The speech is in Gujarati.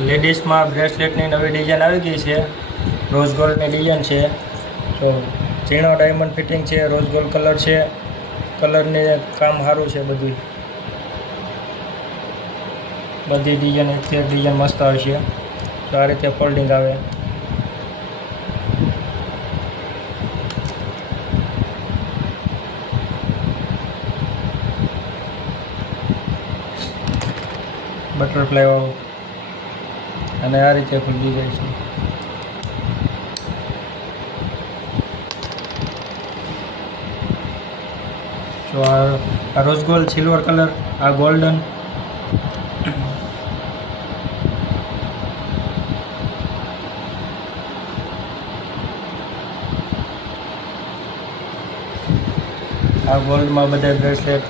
લેડીઝમાં બ્રેસલેટની નવી ડિઝાઇન આવી ગઈ છે. રોઝ ગોલ્ડની ડિઝાઇન છે. તો ઝીણો ડાયમંડ ફિટિંગ છે. રોઝ ગોલ્ડ કલર છે. કલરની કામ સારું છે. બધી ડિઝાઇન એકથી એક ડિઝાઇન મસ્ત આવશે. તો આ રીતે ફોલ્ડિંગ આવે. બટરફ્લાય વાળું અને આ રીતે ખુલી જાય છે. તો આ રોઝ ગોલ્ડ સિલ્વર કલર, આ ગોલ્ડન, આ ગોલ્ડમાં બધા બ્રેસલેટ